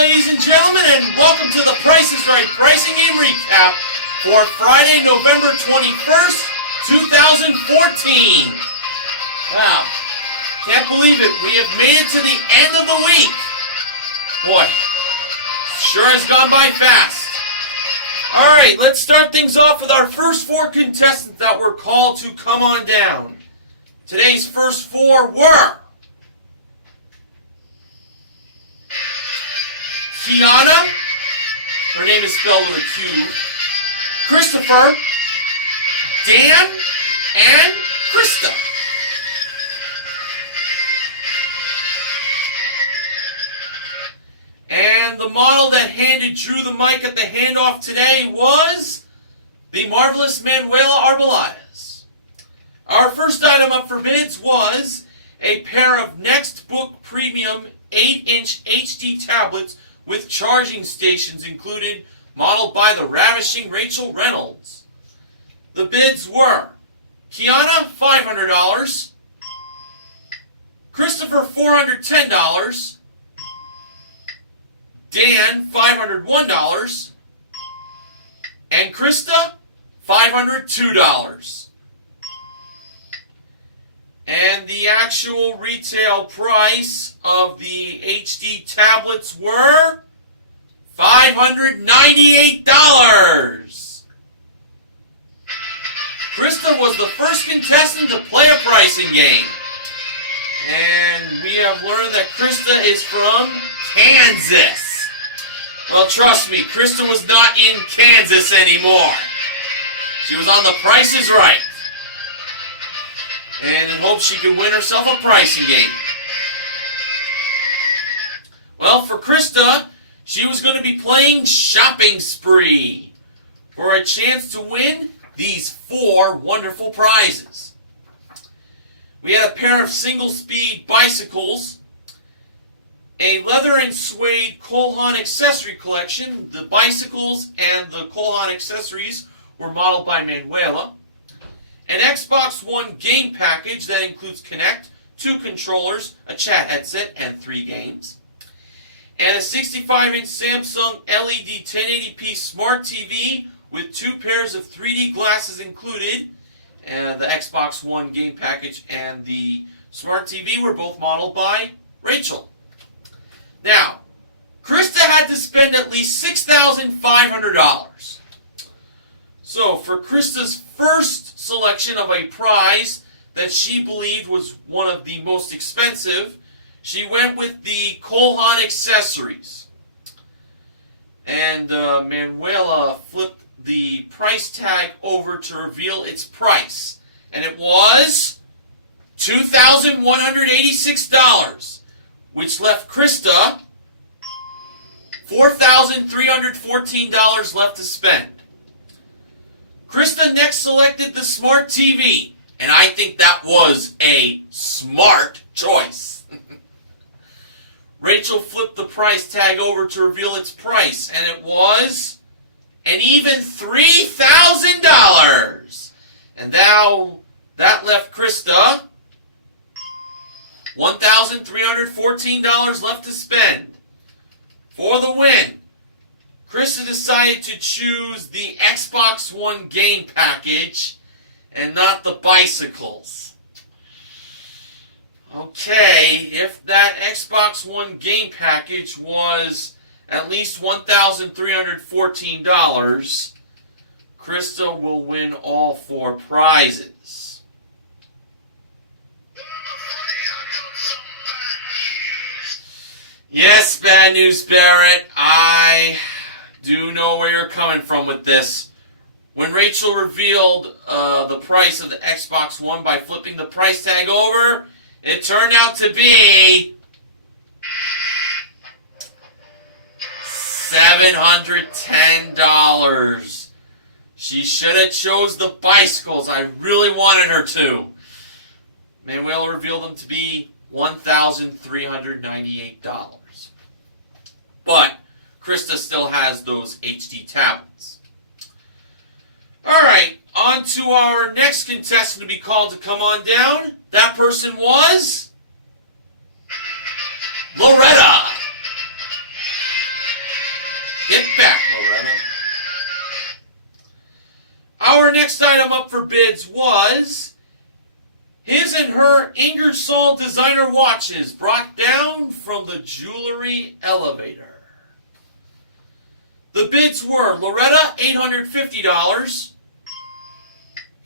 ladies and gentlemen, and welcome to the Price is Right Pricing Game Recap for Friday, November 21st, 2014. Wow, can't believe it. We have made it to the end of the week. Boy, sure has gone by fast. All right, let's start things off with our first four contestants that were called to come on down. Today's first four were Kiana, her name is spelled with a Q, Christopher, Dan, and Krista. And the model that handed Drew the mic at the handoff today was the marvelous Manuela Arbelaez. Our first item up for bids was a pair of Next Book Premium 8-inch HD tablets with charging stations included, modeled by the ravishing Rachel Reynolds. The bids were Kiana, $500, Christopher, $410, Dan, $501, and Krista, $502. And the actual retail price of the HD tablets were $598. Krista was the first contestant to play a pricing game. And we have learned that Krista is from Kansas. Well, trust me, Krista was not in Kansas anymore. She was on The Price is Right. And in hopes she could win herself a pricing game. Well, for Krista, she was going to be playing Shopping Spree for a chance to win these four wonderful prizes. We had a pair of single-speed bicycles, a leather and suede Cole Haan accessory collection. The bicycles and the Cole Haan accessories were modeled by Manuela. An Xbox One game package that includes Kinect, 2 controllers, a chat headset, and 3 games. And a 65-inch Samsung LED 1080p Smart TV with 2 pairs of 3D glasses included. And the Xbox One game package and the Smart TV were both modeled by Rachel. Now, Krista had to spend at least $6,500. So, for Krista's first selection of a prize that she believed was one of the most expensive, she went with the Cole Haan accessories. And Manuela flipped the price tag over to reveal its price. And it was $2,186, which left Krista $4,314 left to spend. Krista next selected the Smart TV, and I think that was a smart choice. Rachel flipped the price tag over to reveal its price, and it was an even $3,000. And now that left Krista $1,314 left to spend. For the win, Krista decided to choose the Xbox One game package and not the bicycles. Okay, if that Xbox One game package was at least $1,314, Krista will win all four prizes. Yes, Bad News Barrett, I do know where you're coming from with this. When Rachel revealed the price of the Xbox One by flipping the price tag over, it turned out to be $710. She should have chose the bicycles. I really wanted her to. Manuela revealed them to be $1,398. But Krista still has those HD tablets. Alright, on to our next contestant to be called to come on down. That person was Loretta. next item up for bids was his and her Ingersoll designer watches brought down from the jewelry elevator. The bids were Loretta, $850,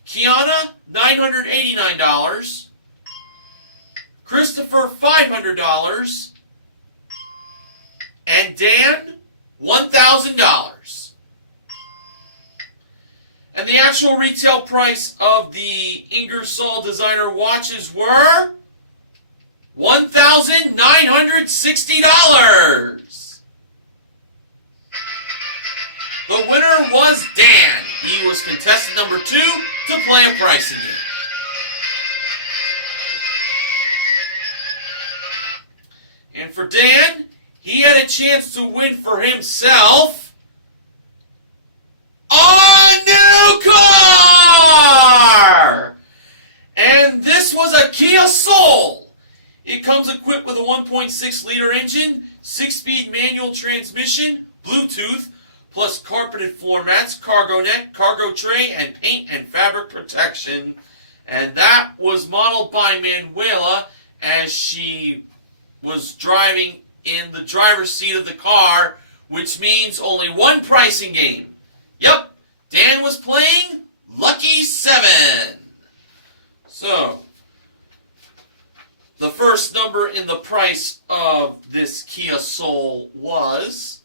Kiana, $989, Christopher, $500, and Dan, $1,000. And the actual retail price of the Ingersoll designer watches were $1,960. The winner was Dan. He was contestant number 2 to play a pricing game. And for Dan, he had a chance to win for himself a new car! And this was a Kia Soul. It comes equipped with a 1.6-liter engine, 6-speed manual transmission, Bluetooth, plus carpeted floor mats, cargo net, cargo tray, and paint and fabric protection. And that was modeled by Manuela as she was driving in the driver's seat of the car, which means only one pricing game. Yep, Dan was playing Lucky 7. So, the first number in the price of this Kia Soul was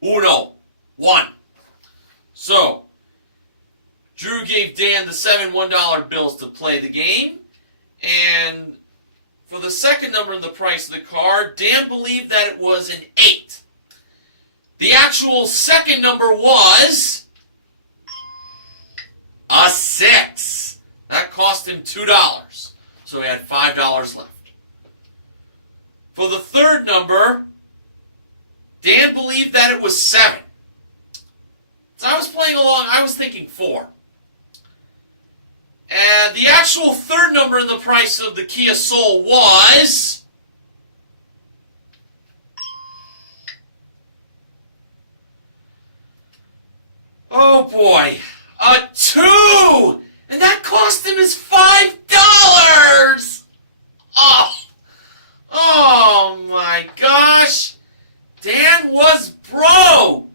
1. So, Drew gave Dan the 7 $1 bills to play the game, and for the second number in the price of the car, Dan believed that it was an 8. The actual second number was a 6. That cost him $2, so he had $5 left. For the third number, Dan believed that it was 7. So I was playing along, I was thinking 4. And the actual third number in the price of the Kia Soul was oh boy, a 2! And that cost him his $5! Oh my gosh! Dan was broke!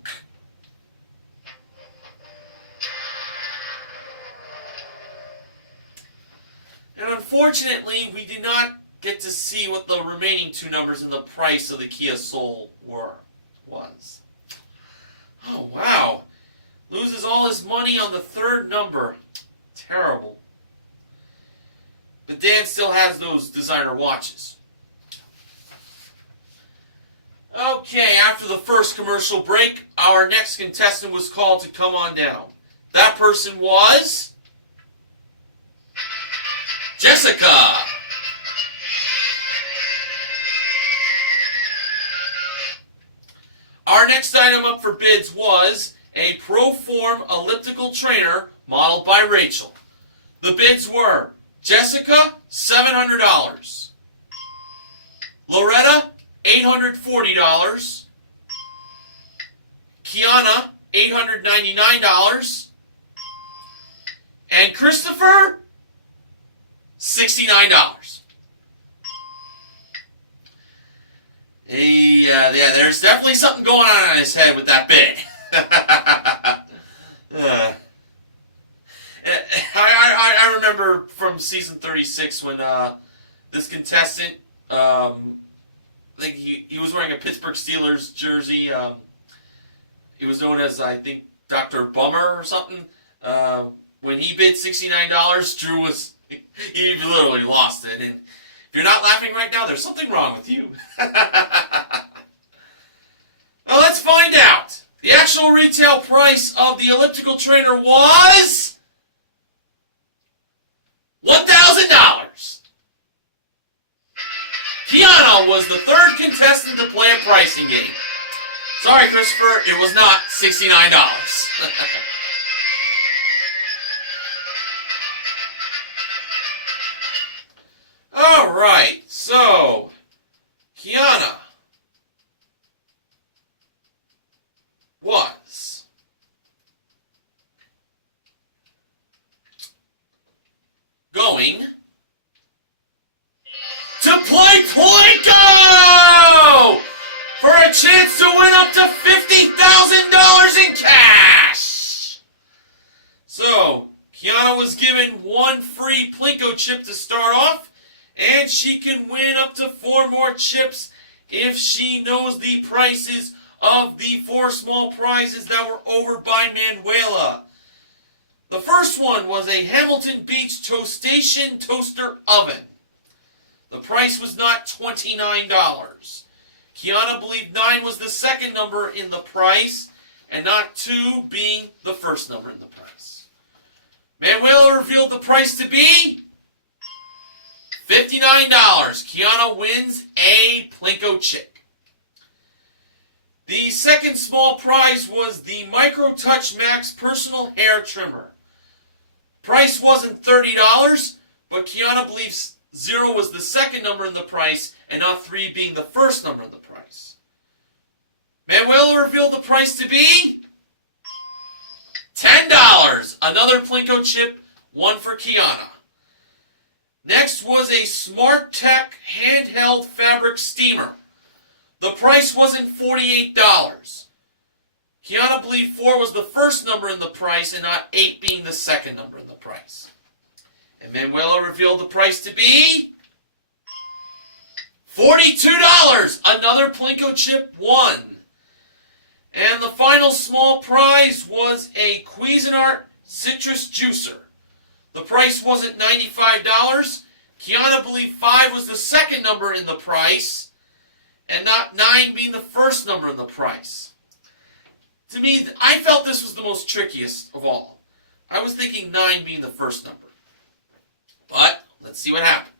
And unfortunately, we did not get to see what the remaining 2 numbers in the price of the Kia Soul was. Oh, wow. Loses all his money on the third number. Terrible. But Dan still has those designer watches. Okay, after the first commercial break, our next contestant was called to come on down. That person was Jessica. Our next item up for bids was a Proform elliptical trainer modeled by Rachel. The bids were Jessica, $700. Loretta, $840. Kiana, $899. And Christopher, $69. Yeah, there's definitely something going on in his head with that bid. I remember from season 36 when this contestant, I think he was wearing a Pittsburgh Steelers jersey. He was known as, I think, Dr. Bummer or something. When he bid $69, Drew was, he literally lost it. And if you're not laughing right now, there's something wrong with you. Well, let's find out. The actual retail price of the elliptical trainer was $1,000. Kiana was the third contestant to play a pricing game. Sorry, Christopher, it was not $69. All right, so Kiana was to play Plinko for a chance to win up to $50,000 in cash. So, Kiana was given one free Plinko chip to start off, and she can win up to 4 more chips if she knows the prices of the 4 small prizes that were over by Manuela. The first one was a Hamilton Beach Toastation Toaster Oven. The price was not $29. Kiana believed 9 was the second number in the price, and not 2 being the first number in the price. Manuela revealed the price to be $59. Kiana wins a Plinko chip. The second small prize was the Micro Touch Max Personal Hair Trimmer. Price wasn't $30, but Kiana believes 0 was the second number in the price, and not 3 being the first number in the price. Manuela revealed the price to be $10. Another Plinko chip, one for Kiana. Next was a Smart Tech handheld fabric steamer. The price wasn't $48. Kiana believed 4 was the first number in the price, and not 8 being the second number in the price. And Manuela revealed the price to be $42. Another Plinko chip, one. And the final small prize was a Cuisinart citrus juicer. The price wasn't $95. Kiana believed 5 was the second number in the price, and not 9 being the first number in the price. To me, I felt this was the most trickiest of all. I was thinking 9 being the first number. But, let's see what happened.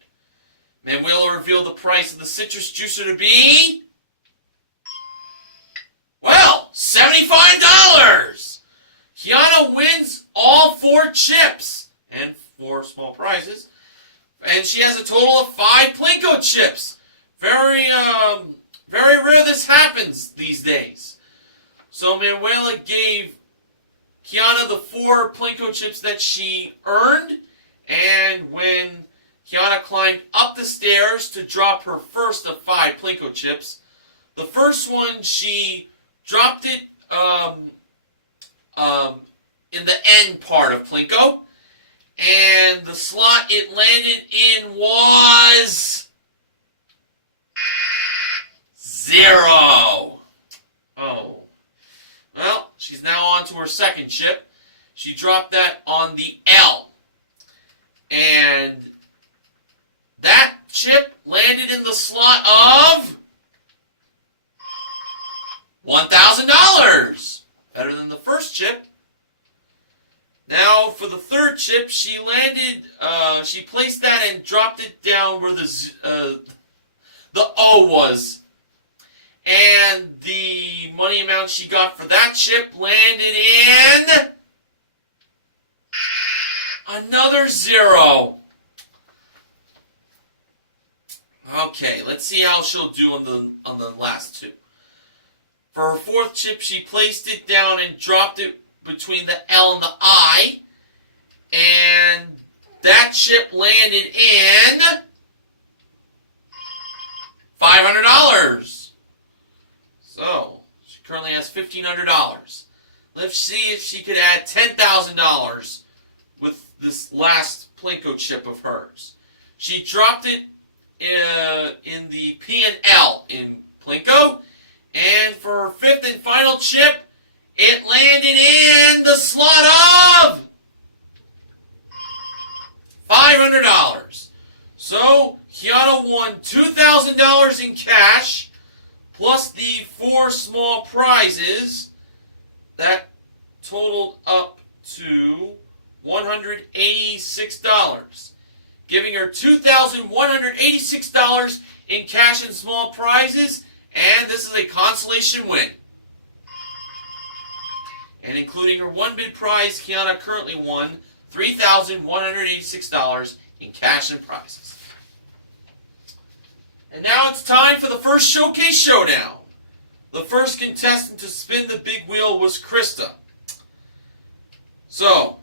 Manuela revealed the price of the citrus juicer to be, well, $75. Kiana wins all 4 chips and 4 small prizes. And she has a total of 5 Plinko chips. Very rare this happens these days. So Manuela gave Kiana the 4 Plinko chips that she earned, and when Kiana climbed up the stairs to drop her first of 5 Plinko chips, the first one she dropped it in the end part of Plinko, and the slot it landed in was 0. Oh. Well, she's now on to her second chip. She dropped that on the L. And that chip landed in the slot of $1,000. Better than the first chip. Now for the third chip, she placed that and dropped it down where the O was. And the money amount she got for that chip landed in another 0. Okay, let's see how she'll do on the last 2. For her fourth chip, she placed it down and dropped it between the L and the I, and that chip landed in $500. So, she currently has $1,500. Let's see if she could add $10,000 with this last Plinko chip of hers. She dropped it in the P and L in Plinko, and for her 5th and final chip, it landed in the slot of $500. So, Kiana won $2,000 in cash, plus the 4 small prizes. That totaled up to $186, giving her $2,186 in cash and small prizes, and this is a consolation win. And including her 1 bid prize, Kiana currently won $3,186 in cash and prizes. And now it's time for the first Showcase Showdown. The first contestant to spin the big wheel was Krista. So,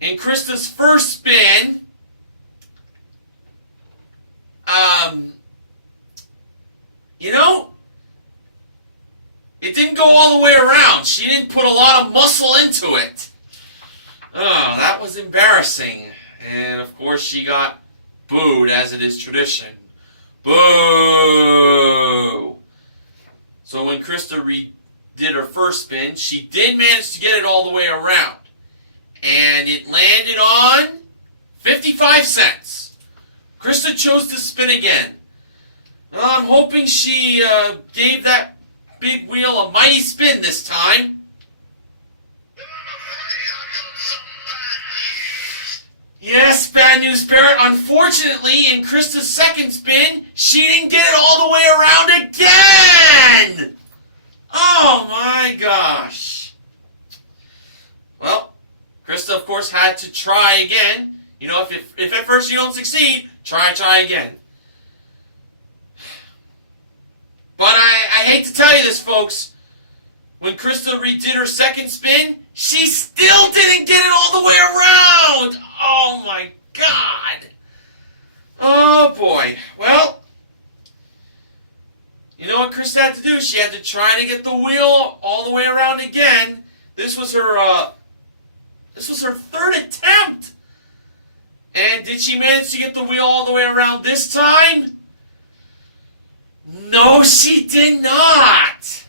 in Krista's first spin, all the way around. She didn't put a lot of muscle into it. Oh, that was embarrassing. And, of course, she got booed, as it is tradition. Boo! So when Krista redid her first spin, she did manage to get it all the way around. And it landed on 55 cents. Krista chose to spin again. I'm hoping she gave that big wheel a mighty spin this time. Yes, Bad News Barrett. Unfortunately, in Krista's second spin, she didn't get it all the way around again! Oh my gosh. Well, Krista, of course, had to try again. You know, if at first you don't succeed, try again. But I hate to tell you this, folks. When Krista redid her second spin, she still didn't get it all the way around! Oh my God! Oh boy. Well, you know what Krista had to do? She had to try to get the wheel all the way around again. This was her third attempt. And did she manage to get the wheel all the way around this time? No, she did not.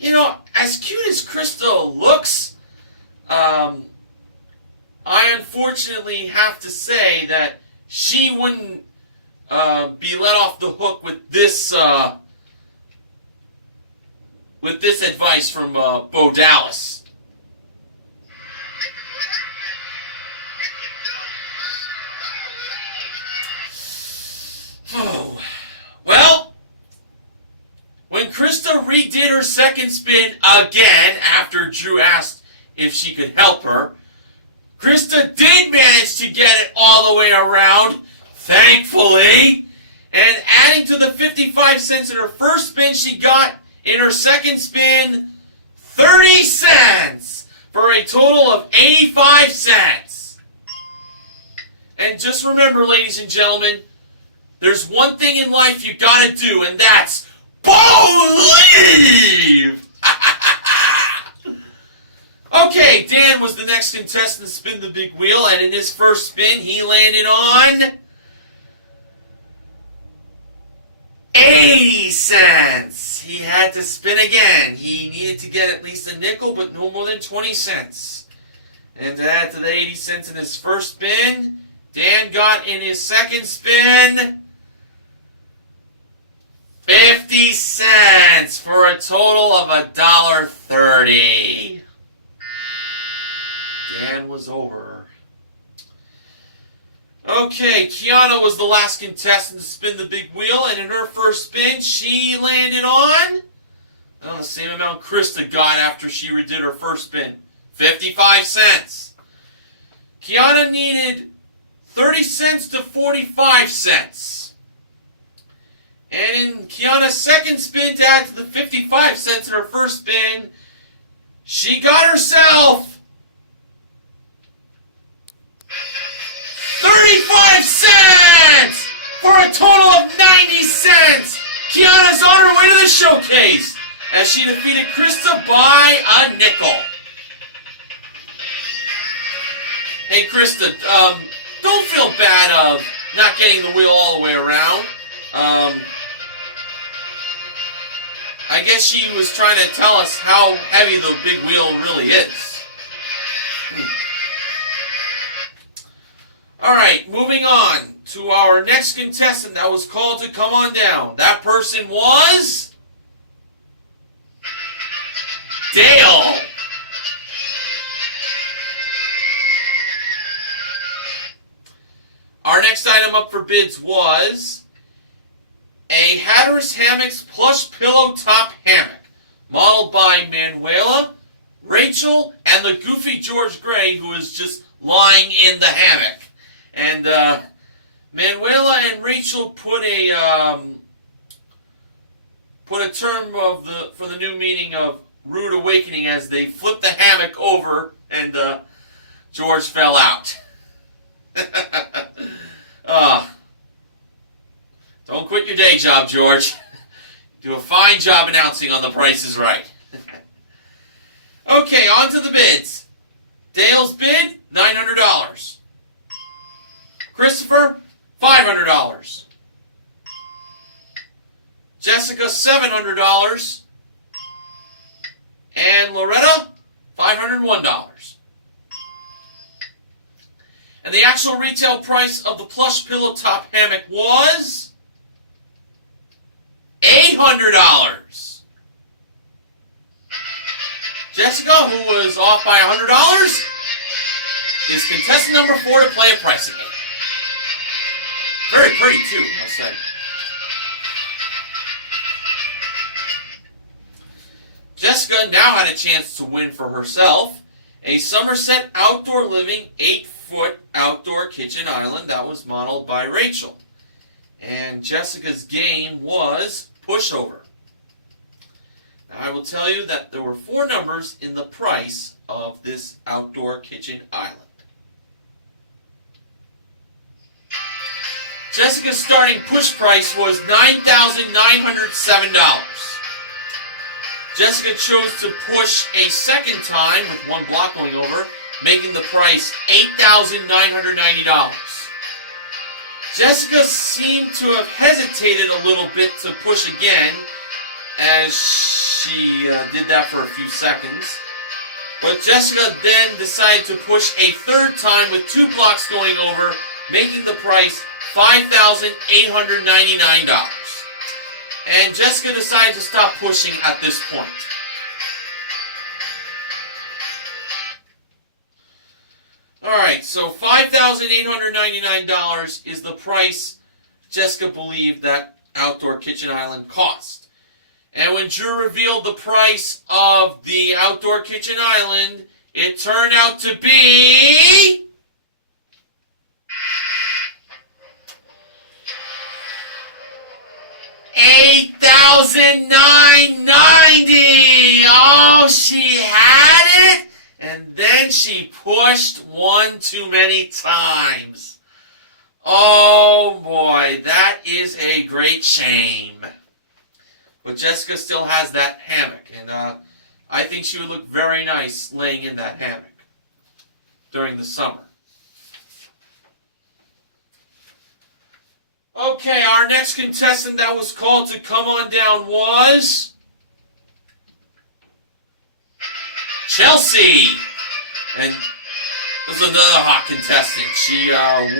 You know, as cute as Krista looks, I unfortunately have to say that she wouldn't be let off the hook with this advice from Bo Dallas. Oh. Well, when Krista redid her second spin again after Drew asked if she could help her, Krista did manage to get it all the way around, thankfully. And adding to the 55 cents in her first spin, she got in her second spin 30 cents for a total of 85 cents. And just remember, ladies and gentlemen, there's one thing in life you gotta do, and that's believe! Okay, Dan was the next contestant to spin the big wheel, and in his first spin, he landed on 80 cents. He had to spin again. He needed to get at least a nickel, but no more than 20 cents. And to add to the 80 cents in his first spin, Dan got in his second spin 50 cents for a total of $1.30. Dan was over. Okay, Kiana was the last contestant to spin the big wheel, and in her first spin, she landed on the same amount Krista got after she redid her first spin, 55 cents. Kiana needed 30 cents to 45 cents. And in Kiana's second spin to add to the 55 cents in her first spin, she got herself 35 cents for a total of 90 cents. Kiana's on her way to the showcase as she defeated Krista by a nickel. Hey Krista, don't feel bad of not getting the wheel all the way around. I guess she was trying to tell us how heavy the big wheel really is. Alright, moving on to our next contestant that was called to come on down. That person was Dale. Our next item up for bids was a Hatteras Hammocks plush pillow top hammock, modeled by Manuela, Rachel, and the goofy George Gray, who is just lying in the hammock. And Manuela and Rachel put a term for the new meaning of rude awakening as they flipped the hammock over and George fell out. Don't quit your day job, George. Do a fine job announcing on The Price is Right. Okay, on to the bids. Dale's bid, $900. Christopher, $500. Jessica, $700. And Loretta, $501. And the actual retail price of the plush pillow top hammock was $800. Jessica, who was off by $100, is contestant number 4 to play a pricing game. Very pretty, too, I must say. Jessica now had a chance to win for herself a Somerset Outdoor Living 8-foot outdoor kitchen island that was modeled by Rachel. And Jessica's game was pushover. Now, I will tell you that there were 4 numbers in the price of this outdoor kitchen island. Jessica's starting push price was $9,907. Jessica chose to push a second time with 1 block going over, making the price $8,990. Jessica seemed to have hesitated a little bit to push again, as she did that for a few seconds. But Jessica then decided to push a third time with 2 blocks going over, making the price $5,899. And Jessica decided to stop pushing at this point. Alright, so $5,899 is the price Jessica believed that outdoor kitchen island cost. And when Drew revealed the price of the outdoor kitchen island, it turned out to be $8,990. Oh, she had it, and then she pushed 1 too many times. Oh boy, that is a great shame. But Jessica still has that hammock, and I think she would look very nice laying in that hammock during the summer. Okay, our next contestant that was called to come on down was Chelsea. And this is another hot contestant. She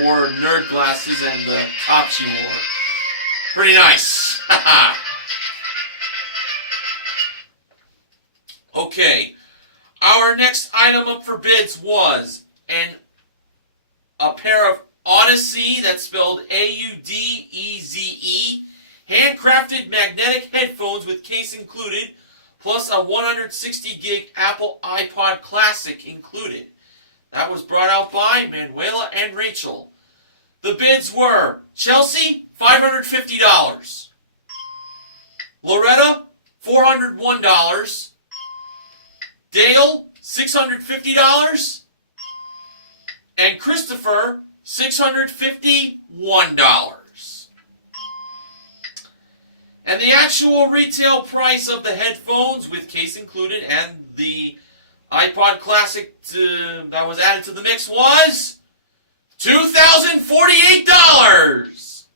wore nerd glasses and the top she wore. Pretty nice. Okay, our next item up for bids was a pair of Odyssey, that's spelled A-U-D-E-Z-E, handcrafted magnetic headphones with case included, plus a 160 gig Apple iPod Classic included. That was brought out by Manuela and Rachel. The bids were Chelsea, $550. Loretta, $401. Dale, $650. And Christopher, $651. And the actual retail price of the headphones with case included and the iPod Classic that was added to the mix was $2,048.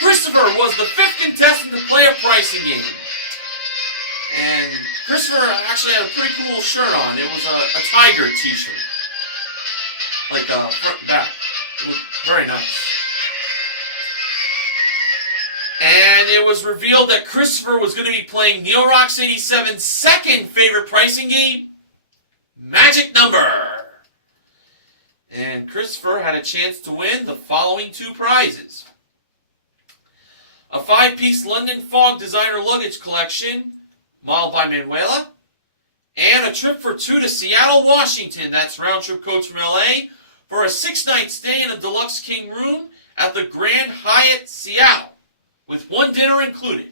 Christopher was the 5th contestant to play a pricing game. And Christopher actually had a pretty cool shirt on. It was a tiger t-shirt. Like front and back. It was very nice. And it was revealed that Christopher was going to be playing Neil Rocks 87's second favorite pricing game, Magic Number. And Christopher had a chance to win the following 2 prizes. A 5-piece London Fog designer luggage collection, modeled by Manuela, and a trip for 2 to Seattle, Washington. That's round trip coach from LA for a 6-night stay in a deluxe king room at the Grand Hyatt Seattle, with 1 dinner included.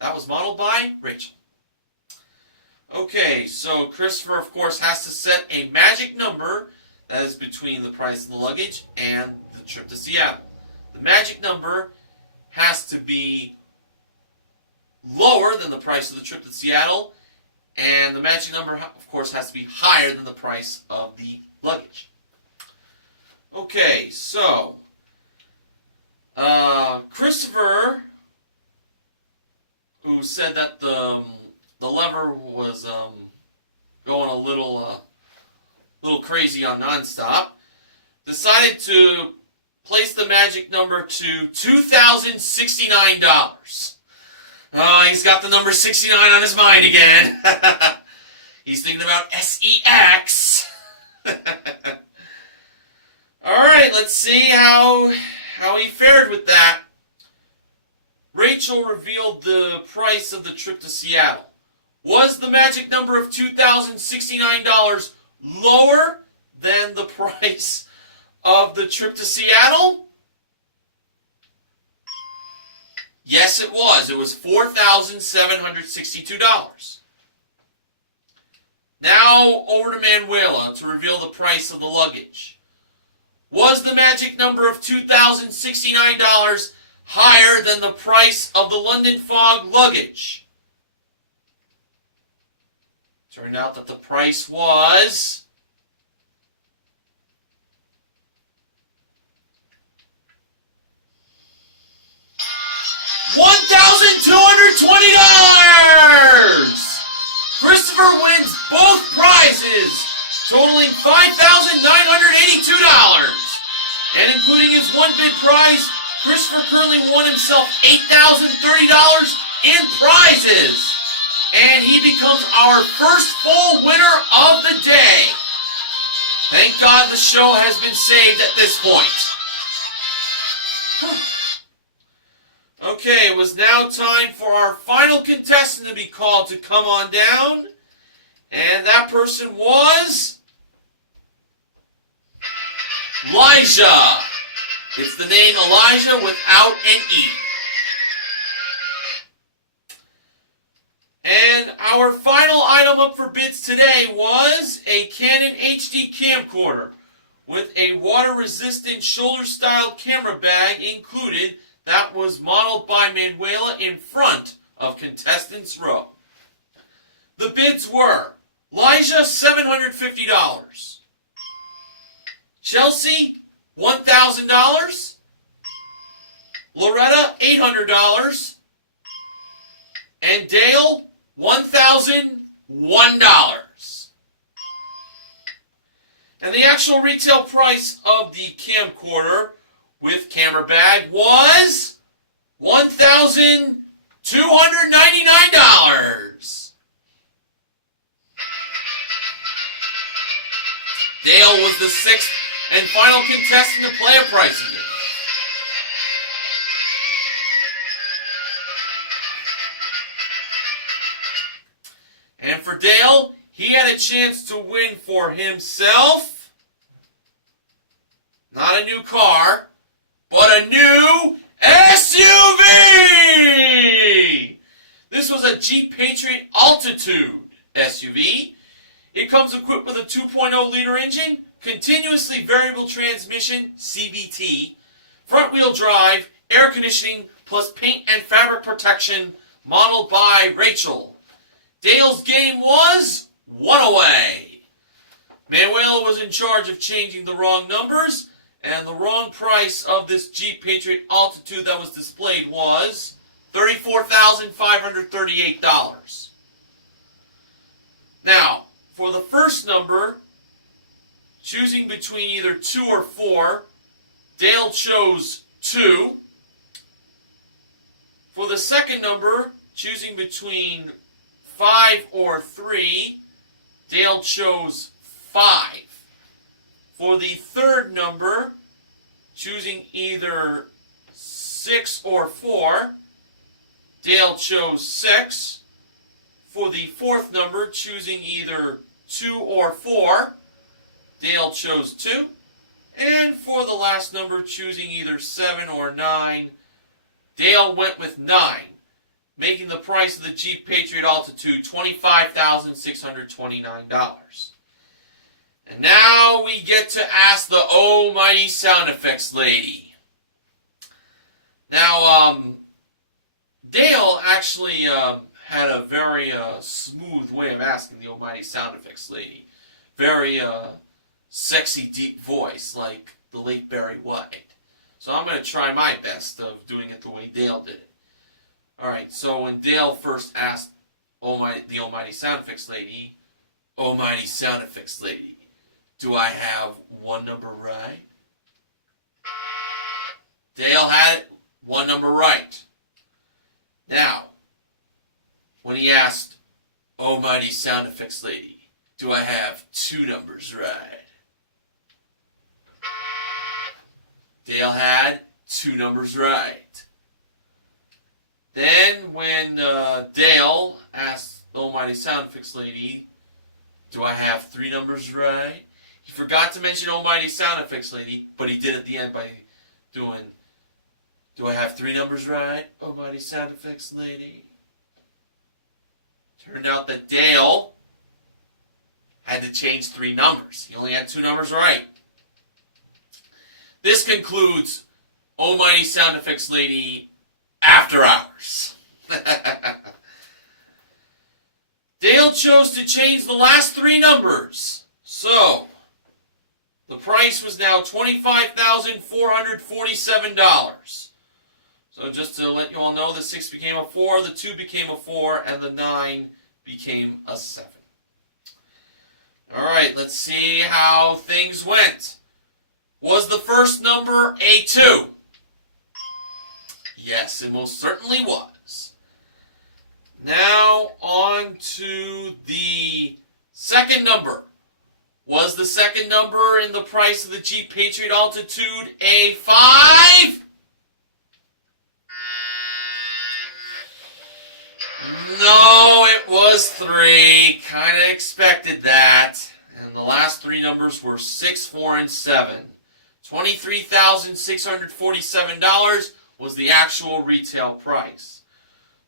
That was modeled by Rachel. Okay, so Christopher, of course, has to set a magic number that is between the price of the luggage and the trip to Seattle. The magic number has to be lower than the price of the trip to Seattle And the magic number, of course, has to be higher than the price of the luggage. Okay, so Christopher, who said that the lever was going a little crazy on nonstop, decided to place the magic number to $2,069. He's got the number 69 on his mind again. He's thinking about SEX. Alright, let's see how he fared with that. Rachel revealed the price of the trip to Seattle. Was the magic number of $2,069 lower than the price of the trip to Seattle? Yes, it was. It was $4,762. Now, over to Manuela to reveal the price of the luggage. Was the magic number of $2,069 higher than the price of the London Fog luggage? Turned out that the price was $1,220! Christopher wins both prizes, totaling $5,982. And including his one big prize, Christopher currently won himself $8,030 in prizes. And he becomes our first full winner of the day. Thank God the show has been saved at this point. Okay, it was now time for our final contestant to be called to come on down. And that person was Elijah. It's the name Elijah without an E. And our final item up for bids today was a Canon HD camcorder with a water-resistant shoulder-style camera bag included that was modeled by Manuela in front of contestants row. The bids were Elijah, $750. Chelsea, $1,000. Loretta, $800. And Dale, $1,001. And the actual retail price of the camcorder with camera bag was $1,299. Dale was the sixth and final contestant to play a pricing game. And for Dale, he had a chance to win for himself, not a new car, but a new SUV! This was a Jeep Patriot Altitude SUV. It comes equipped with a 2.0-liter engine, continuously variable transmission, CVT, front-wheel drive, air conditioning, plus paint and fabric protection, modeled by Rachel. Dale's game was one away. Manuela was in charge of changing the wrong numbers, and the wrong price of this Jeep Patriot Altitude that was displayed was $34,538. Now, for the first number, choosing between either 2 or 4, Dale chose 2. For the second number, choosing between 5 or 3, Dale chose 5. For the third number, choosing either 6 or 4, Dale chose 6. For the fourth number, choosing either 2 or 4, Dale chose 2. And for the last number, choosing either 7 or 9, Dale went with 9, making the price of the Jeep Patriot Altitude $25,629. And now we get to ask the almighty sound effects lady. Now, Dale actually had a very smooth way of asking the almighty sound effects lady. Very sexy, deep voice, like the late Barry White. So I'm going to try my best of doing it the way Dale did it. Alright, so when Dale first asked the almighty sound effects lady, almighty sound effects lady, do I have one number right? Dale had it, one number right. Now, when he asked, almighty sound effects lady, do I have two numbers right? Dale had two numbers right. Then when Dale asked the almighty sound effects lady, do I have three numbers right? He forgot to mention almighty sound effects lady, but he did at the end by doing, do I have three numbers right, almighty sound effects lady? Turned out that Dale had to change three numbers. He only had two numbers right. This concludes almighty sound effects lady after hours. Dale chose to change the last three numbers. So, the price was now $25,447. So just to let you all know, the 6 became a 4, the 2 became a 4, and the 9 became a 7. Alright, let's see how things went. Was the first number a 2? Yes, it most certainly was. Now on to the second number. Was the second number in the price of the Jeep Patriot Altitude a 5? No, it was 3. Kind of expected that. And the last three numbers were 6, 4, and 7. $23,647 was the actual retail price.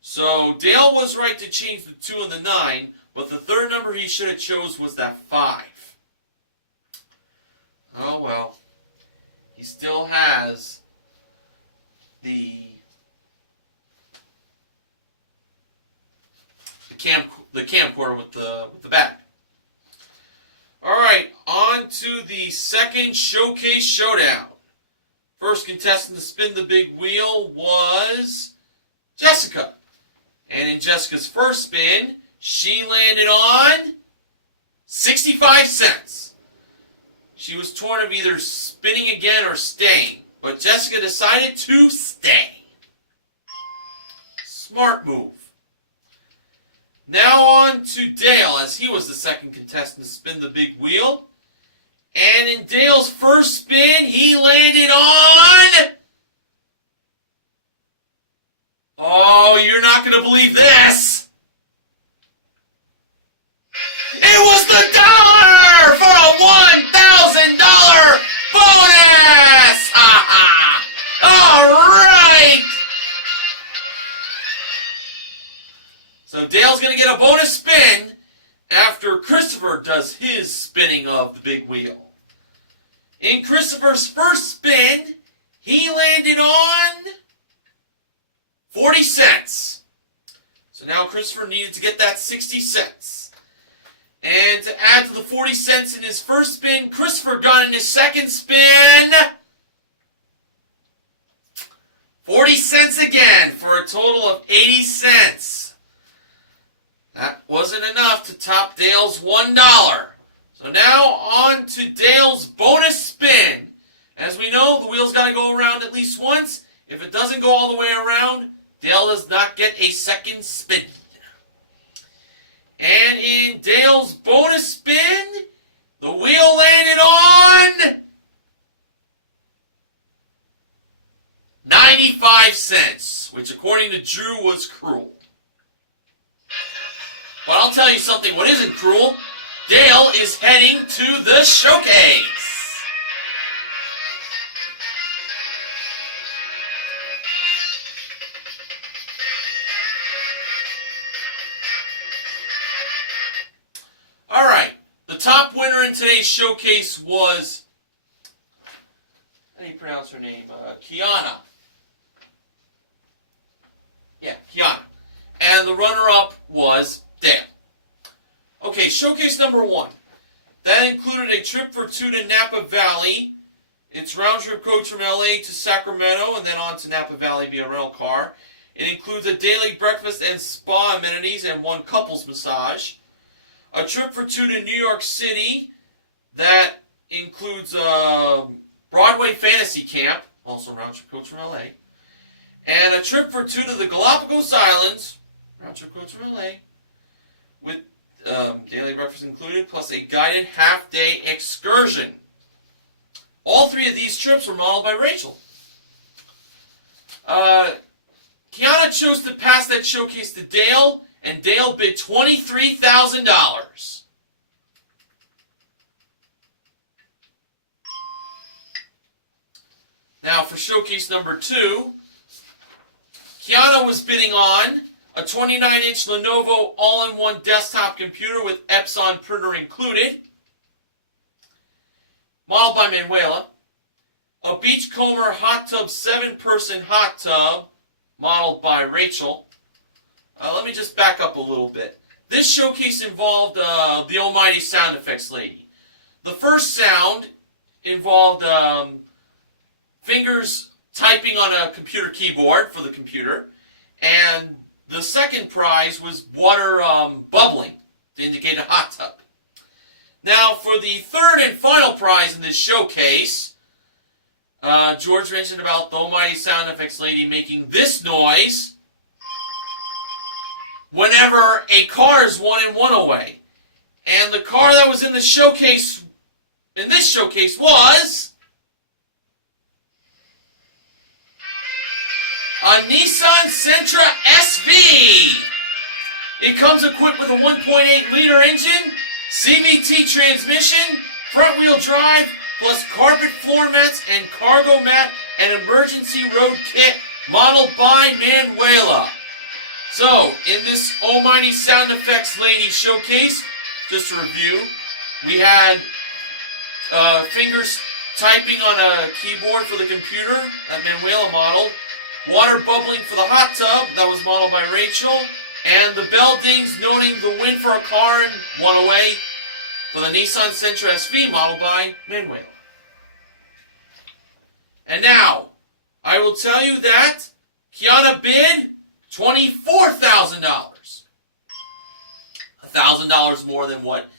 So Dale was right to change the 2 and the 9, but the third number he should have chose was that 5. Oh well. He still has the camcorder with the back. Alright, on to the second showcase showdown. First contestant to spin the big wheel was Jessica. And in Jessica's first spin, she landed on 65 cents. She was torn of either spinning again or staying, but Jessica decided to stay. Smart move. Now on to Dale, as he was the second contestant to spin the big wheel. And in Dale's first spin, he landed on... Oh, you're not going to believe this! It was the dollar for a $1,000 bonus! Ha ha! All right! So Dale's going to get a bonus spin after Christopher does his spinning of the big wheel. In Christopher's first spin, he landed on 40 cents. So now Christopher needed to get that 60 cents. And to add to the 40 cents in his first spin, Christopher got in his second spin 40 cents again for a total of 80 cents. That wasn't enough to top Dale's $1. So now on to Dale's bonus spin. As we know, the wheel's got to go around at least once. If it doesn't go all the way around, Dale does not get a second spin. And in Dale's bonus spin, the wheel landed on 95 cents, which according to Drew was cruel. But I'll tell you something, what isn't cruel, Dale is heading to the showcase. Alright, the top winner in today's showcase was, how do you pronounce her name? Kiana. Yeah, Kiana. And the runner-up was Dale. Okay, showcase number 1. That included a trip for 2 to Napa Valley. It's round-trip coach from LA to Sacramento and then on to Napa Valley via rental car. It includes a daily breakfast and spa amenities and 1 couples massage. A trip for 2 to New York City. That includes a Broadway Fantasy Camp, also round-trip coach from LA. And a trip for 2 to the Galapagos Islands, round-trip coach from LA, with daily breakfast included, plus a guided half-day excursion. All 3 of these trips were modeled by Rachel. Kiana chose to pass that showcase to Dale, and Dale bid $23,000. Now for showcase number 2, Kiana was bidding on a 29-inch Lenovo all-in-one desktop computer with Epson printer included, modeled by Manuela. A Beachcomber hot tub 7-person hot tub, modeled by Rachel. Let me just back up a little bit. This showcase involved the almighty sound effects lady. The first sound involved fingers typing on a computer keyboard for the computer, and the second prize was water bubbling to indicate a hot tub. Now, for the third and final prize in this showcase, George mentioned about the almighty sound effects lady making this noise whenever a car is 1 and 1 away. And the car that was in the showcase, in this showcase, was a Nissan Sentra SV. It comes equipped with a 1.8-liter engine, CVT transmission, front-wheel drive, plus carpet floor mats and cargo mat and emergency road kit modeled by Manuela. So, in this almighty sound effects lady showcase, just to review, we had fingers typing on a keyboard for the computer that Manuela modeled, water bubbling for the hot tub, that was modeled by Rachel, and the bell dings noting the win for a car and 1 away for the Nissan Sentra SV modeled by Manuela. And now, I will tell you that Kiana bid $24,000. $1,000 more than what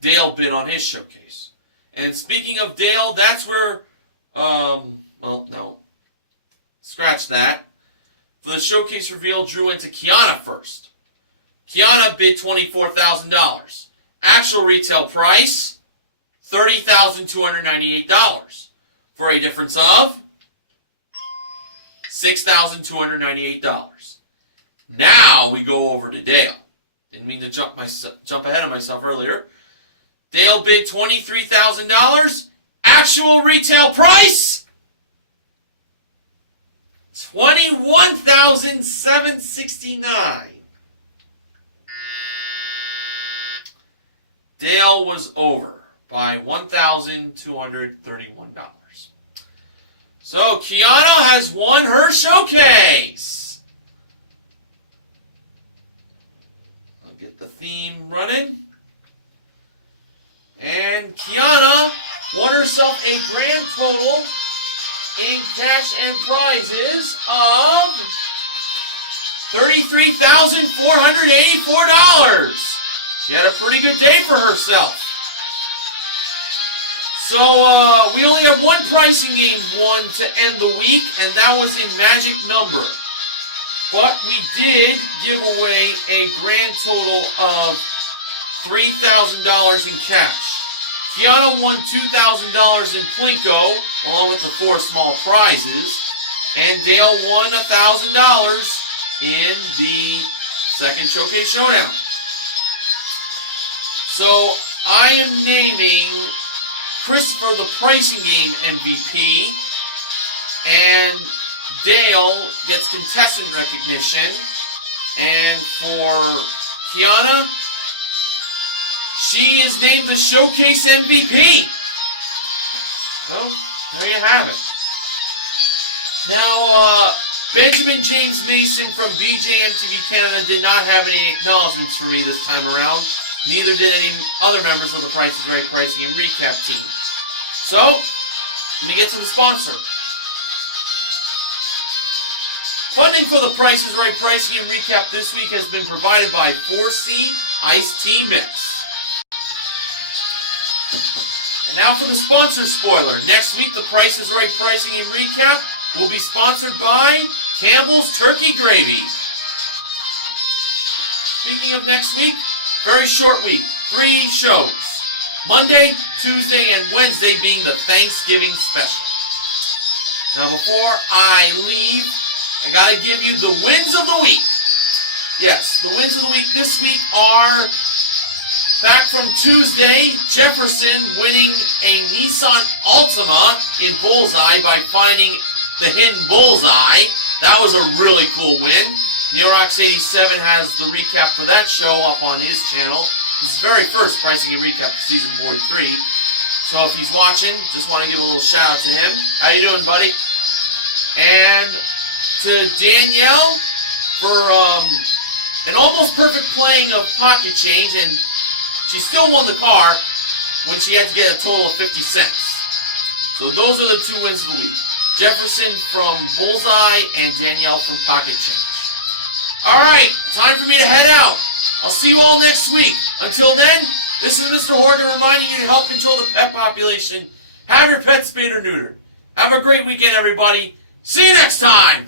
Dale bid on his showcase. And speaking of Dale, that's where, well, no. Scratch that. For the showcase reveal, Drew went to Kiana first. Kiana bid $24,000. Actual retail price, $30,298. For a difference of $6,298. Now we go over to Dale. Didn't mean to jump ahead of myself earlier. Dale bid $23,000. Actual retail price, $21,769. Dale was over by $1,231. So Kiana has won her showcase. I'll get the theme running. And Kiana won herself a grand total in cash and prizes of $33,484. She had a pretty good day for herself. So, we only have one pricing game won to end the week, and that was in Magic Number. But we did give away a grand total of $3,000 in cash. Kiana won $2,000 in Plinko, along with the 4 small prizes, and Dale won $1,000 in the second Showcase Showdown. So, I am naming Christopher the pricing game MVP, and Dale gets contestant recognition, and for Kiana, she is named the Showcase MVP. So, there you have it. Now, Benjamin James Mason from BJMTV Canada did not have any acknowledgments for me this time around. Neither did any other members of the Price is Right Pricing and Recap team. So, let me get to the sponsor. Funding for the Price is Right Pricing and Recap this week has been provided by 4C Iced Tea Mix. And now for the sponsor spoiler. Next week, the Price is Right Pricing and Recap will be sponsored by Campbell's Turkey Gravy. Speaking of next week, very short week. 3 shows. Monday, Tuesday, and Wednesday being the Thanksgiving special. Now before I leave, I gotta give you the wins of the week. Yes, the wins of the week this week are back from Tuesday, Jefferson winning a Nissan Altima in Bullseye by finding the hidden bullseye. That was a really cool win. Neorox87 has the recap for that show up on his channel. His very first Pricing and Recap for Season 43. So if he's watching, just want to give a little shout out to him. How you doing, buddy? And to Danielle for an almost perfect playing of Pocket Change, and she still won the car when she had to get a total of 50 cents. So those are the 2 wins of the week. Jefferson from Bullseye and Danielle from Pocket Change. Alright, time for me to head out. I'll see you all next week. Until then, this is Mr. Horgan reminding you to help control the pet population. Have your pet spayed or neutered. Have a great weekend, everybody. See you next time.